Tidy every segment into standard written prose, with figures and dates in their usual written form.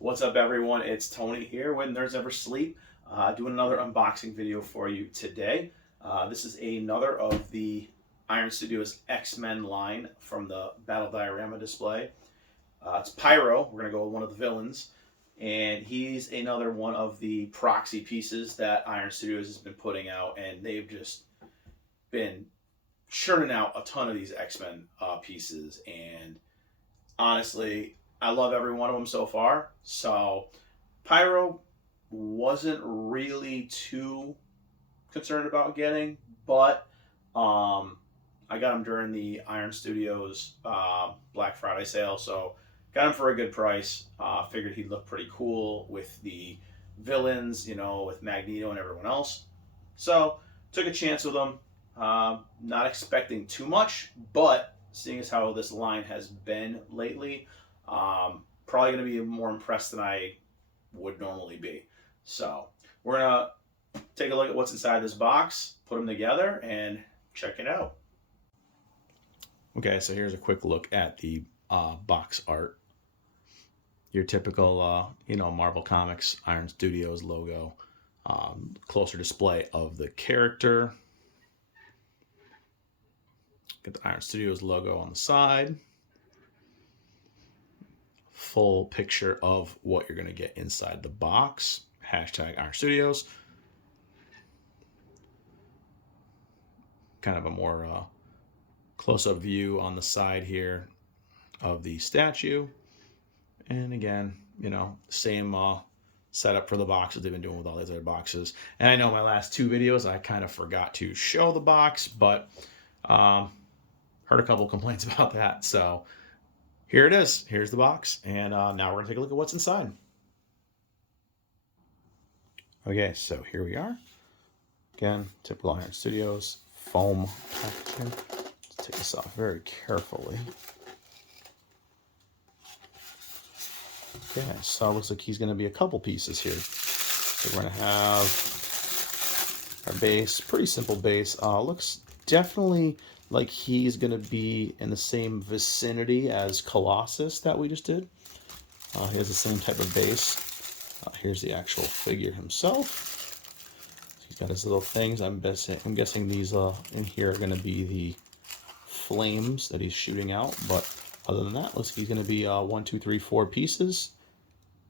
What's up, everyone? It's Tony here with Nerds Never Sleep, doing another unboxing video for you today. This is another of the Iron Studios X-Men line from the Battle Diorama display. It's Pyro. We're going to go with one of the villains, and he's another one of the proxy pieces that Iron Studios has been putting out, and they've just been churning out a ton of these X-Men pieces, and honestly, I love every one of them so far. So Pyro wasn't really too concerned about getting, but I got him during the Iron Studios Black Friday sale, so got him for a good price. Figured he'd look pretty cool with the villains, with Magneto and everyone else. So took a chance with him. Not expecting too much, but seeing as how this line has been lately, probably going to be more impressed than I would normally be. So we're going to take a look at what's inside this box, put them together, and check it out. Okay, so here's a quick look at the box art. Your typical, Marvel Comics, Iron Studios logo, closer display of the character. Get the Iron Studios logo on the side. Full picture of what you're going to get inside the box. Hashtag Iron Studios. Kind of a more close-up view on the side here of the statue. And again, same setup for the boxes they've been doing with all these other boxes. And I know my last two videos, I kind of forgot to show the box, but heard a couple complaints about that. So here it is. Here's the box. And now we're going to take a look at what's inside. Okay, so here we are. Again, typical Iron Studios foam packaging. Let's take this off very carefully. Okay, so it looks like he's going to be a couple pieces here. So we're going to have our base, pretty simple base. Looks definitely like he's going to be in the same vicinity as Colossus that we just did. He has the same type of base. Here's the actual figure himself. He's got his little things. I'm guessing these in here are going to be the flames that he's shooting out. But other than that, looks like he's going to be 1, 2, 3, 4 pieces.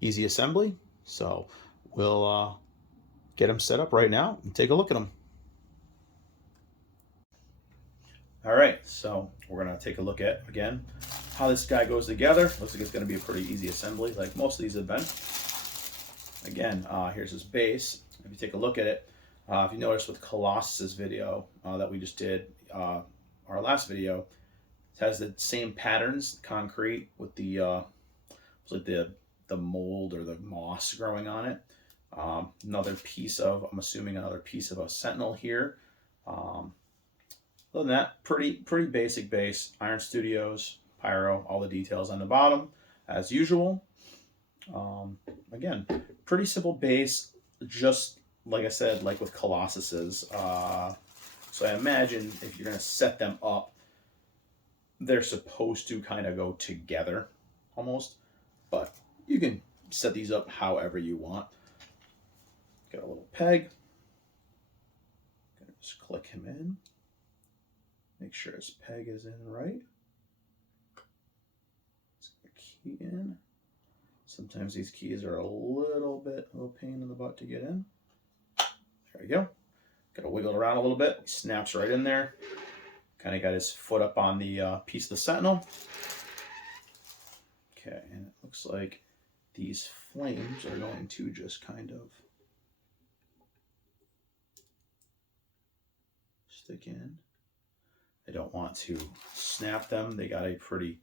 Easy assembly. So we'll get him set up right now and take a look at him. All right, so we're going to take a look at, again, how this guy goes together. Looks like it's going to be a pretty easy assembly, like most of these have been. Again, here's his base. If you take a look at it, if you notice with Colossus's video that we just did, our last video, it has the same patterns, concrete, with the like the mold or the moss growing on it. Another piece of, I'm assuming another piece of a Sentinel here. Other than that, pretty basic base. Iron Studios, Pyro, all the details on the bottom, as usual. Again, pretty simple base, just like I said, like with Colossus's. So I imagine if you're going to set them up, they're supposed to kind of go together, almost. But you can set these up however you want. Got a little peg. Gonna just click him in. Make sure his peg is in right. Let's get a key in. Sometimes these keys are a little bit of a pain in the butt to get in. There we go. Got to wiggle it around a little bit. He snaps right in there. Kind of got his foot up on the piece of the Sentinel. Okay, and it looks like these flames are going to just kind of stick in. I don't want to snap them. They got a pretty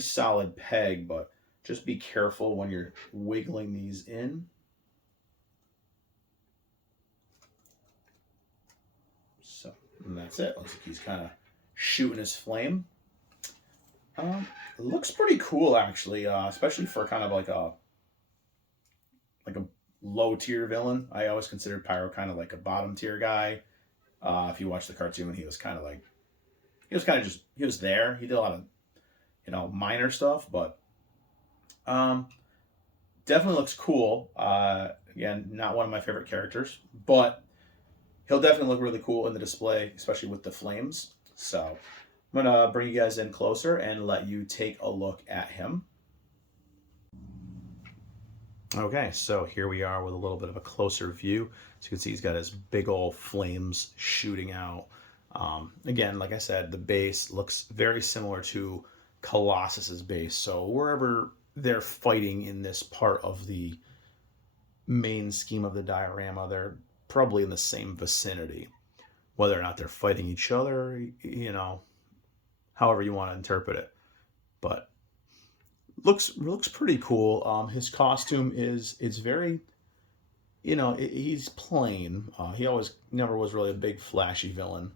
solid peg, but just be careful when you're wiggling these in. So, and that's it. Looks like he's kind of shooting his flame. It looks pretty cool, actually, especially for kind of like a low tier villain. I always considered Pyro kind of like a bottom tier guy. If you watch the cartoon, he was kind of like, he was there. He did a lot of, minor stuff, but Definitely looks cool. Again, not one of my favorite characters, but he'll definitely look really cool in the display, especially with the flames. So I'm gonna bring you guys in closer and let you take a look at him. Okay, so here we are with a little bit of a closer view. So you can see he's got his big old flames shooting out. Again, like I said, the base looks very similar to Colossus's base. So wherever they're fighting in this part of the main scheme of the diorama, they're probably in the same vicinity. Whether or not they're fighting each other, however you want to interpret it. But looks pretty cool. His costume is very, he's plain. He always never was really a big flashy villain.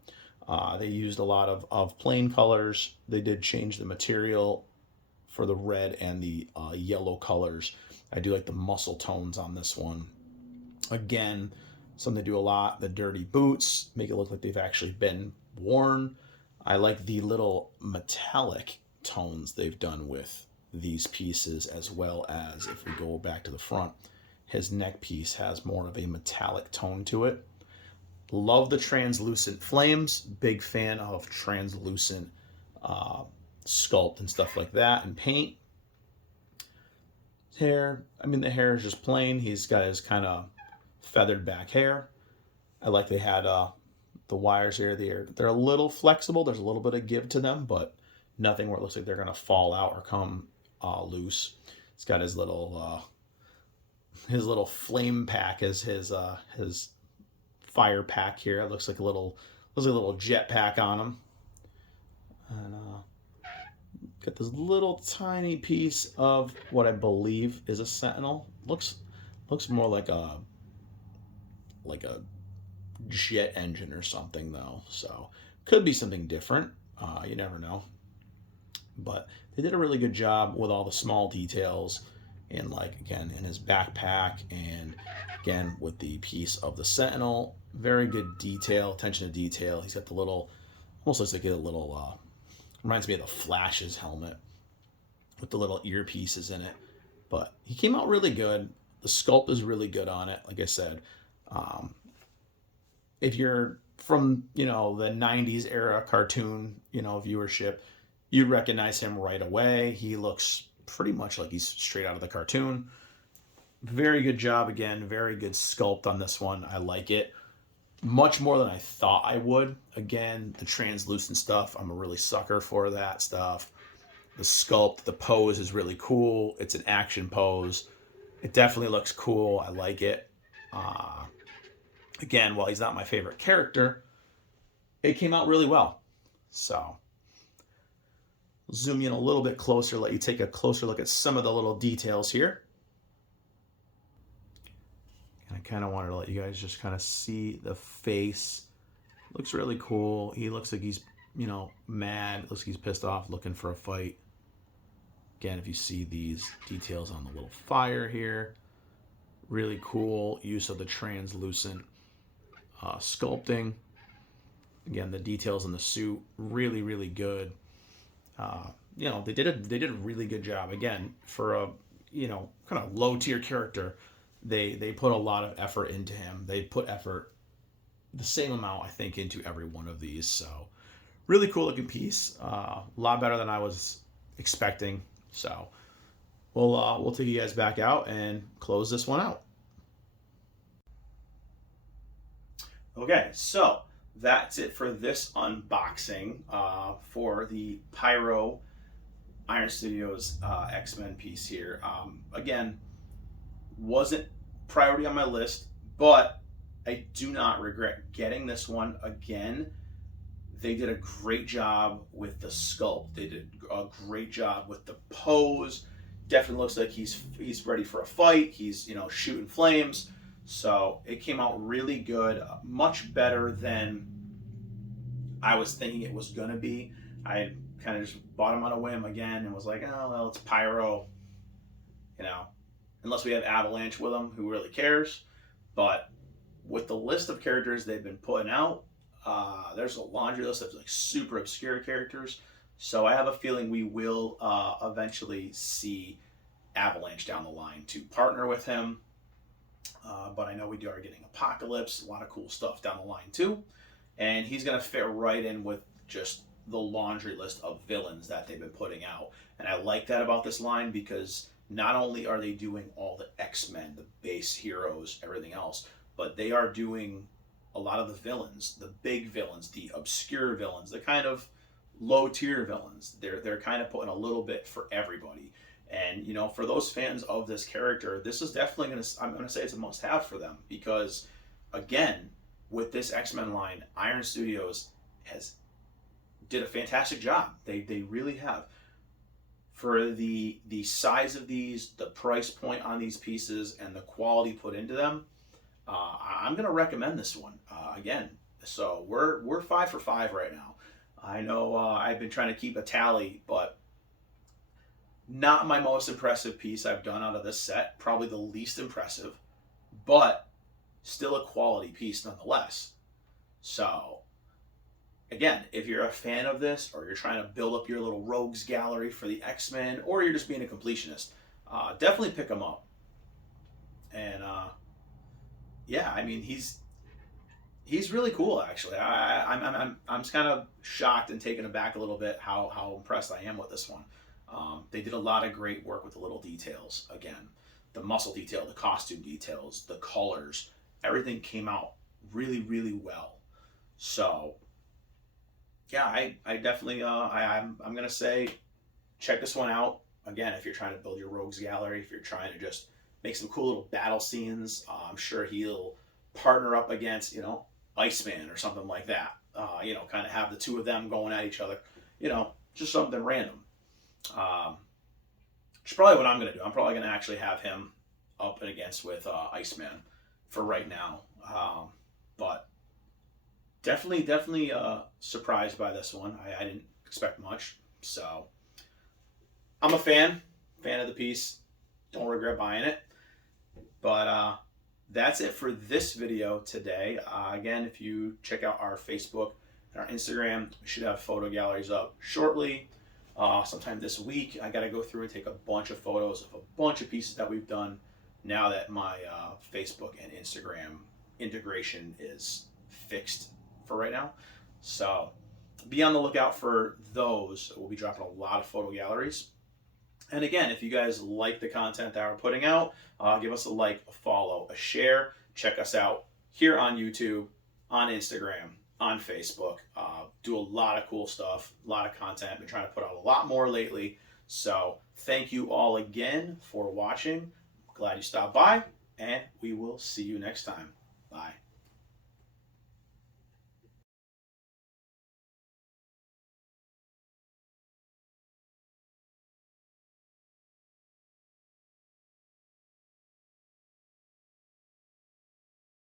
They used a lot of plain colors. They did change the material for the red and the yellow colors. I do like the muscle tones on this one. Again, something they do a lot. The dirty boots make it look like they've actually been worn. I like the little metallic tones they've done with these pieces, as well as if we go back to the front, his neck piece has more of a metallic tone to it. Love the translucent flames. Big fan of translucent sculpt and stuff like that and paint. Hair, I mean, the hair is just plain. He's got his kind of feathered back hair. I like they had the wires here. They're a little flexible. There's a little bit of give to them, but nothing where it looks like they're gonna fall out or come loose. He's got his little flame pack as his fire pack here. It looks like a little jet pack on him, and got this little tiny piece of what I believe is a sentinel. Looks more like a jet engine or something though, so could be something different. You never know, but they did a really good job with all the small details, and like again in his backpack, and again with the piece of the sentinel. Very good detail, attention to detail. He's got the little, almost looks like a little reminds me of the Flash's helmet with the little earpieces in it. But he came out really good. The sculpt is really good on it. Like I said, if you're from the 90s era cartoon viewership, you'd recognize him right away. He looks pretty much like he's straight out of the cartoon. Very good job again. Very good sculpt on this one. I like it much more than I thought I would. Again, the translucent stuff, I'm a really sucker for that stuff. The sculpt, the pose is really cool. It's an action pose. It definitely looks cool. I like it. Again, while he's not my favorite character, it came out really well. So, zoom in a little bit closer, let you take a closer look at some of the little details here. I kind of wanted to let you guys just kind of see the face. Looks really cool. He looks like he's, mad. Looks like he's pissed off, looking for a fight. Again, if you see these details on the little fire here, really cool use of the translucent sculpting. Again, the details in the suit, really, really good. They did a really good job. Again, for a kind of low tier character, they put a lot of effort into him. They put effort, the same amount, I think, into every one of these. So really cool looking piece. A lot better than I was expecting. So we'll take you guys back out and close this one out. Okay, so that's it for this unboxing for the Pyro Iron Studios X-Men piece here. Again, wasn't priority on my list, but I do not regret getting this one again. They did a great job with the sculpt. They did a great job with the pose. Definitely looks like he's ready for a fight. He's shooting flames. So it came out really good, much better than I was thinking it was gonna be. I kind of just bought him on a whim again and was like, oh well, it's Pyro. Unless we have Avalanche with him, who really cares? But with the list of characters they've been putting out, there's a laundry list of like super obscure characters. So I have a feeling we will eventually see Avalanche down the line to partner with him. But I know we are getting Apocalypse, a lot of cool stuff down the line too. And he's going to fit right in with just the laundry list of villains that they've been putting out. And I like that about this line because not only are they doing all the X-Men, the base heroes, everything else, but they are doing a lot of the villains, the big villains, the obscure villains, the kind of low tier villains. They're kind of putting a little bit for everybody. And you know, for those fans of this character, this is definitely I'm gonna say it's a must have for them because again, with this X-Men line, Iron Studios did a fantastic job. They really have. For the size of these, the price point on these pieces, and the quality put into them, I'm gonna recommend this one again. So we're 5 for 5 right now. I know I've been trying to keep a tally, but not my most impressive piece I've done out of this set. Probably the least impressive, but still a quality piece nonetheless. So again, if you're a fan of this, or you're trying to build up your little rogues gallery for the X-Men, or you're just being a completionist, definitely pick him up. And yeah, I mean, he's really cool actually. I'm just kind of shocked and taken aback a little bit how impressed I am with this one. They did a lot of great work with the little details. Again, the muscle detail, the costume details, the colors, everything came out really, really well. So yeah, I definitely I'm gonna say check this one out. Again, if you're trying to build your rogues gallery, if you're trying to just make some cool little battle scenes, I'm sure he'll partner up against, you know, Iceman or something like that. You know, kind of have the two of them going at each other. You know, just something random. Which is probably what I'm gonna do. I'm probably gonna actually have him up and against with Iceman for right now. But definitely surprised by this one. I didn't expect much. So I'm a fan of the piece. Don't regret buying it. But that's it for this video today. Again, if you check out our Facebook and our Instagram, we should have photo galleries up shortly. Sometime this week, I got to go through and take a bunch of photos of a bunch of pieces that we've done now that my Facebook and Instagram integration is fixed for right now. So be on the lookout for those. We'll be dropping a lot of photo galleries. And again, if you guys like the content that we're putting out, give us a like, a follow, a share. Check us out here on YouTube, on Instagram, on Facebook. Do a lot of cool stuff, a lot of content. Been trying to put out a lot more lately. So thank you all again for watching. Glad you stopped by, and we will see you next time. Bye.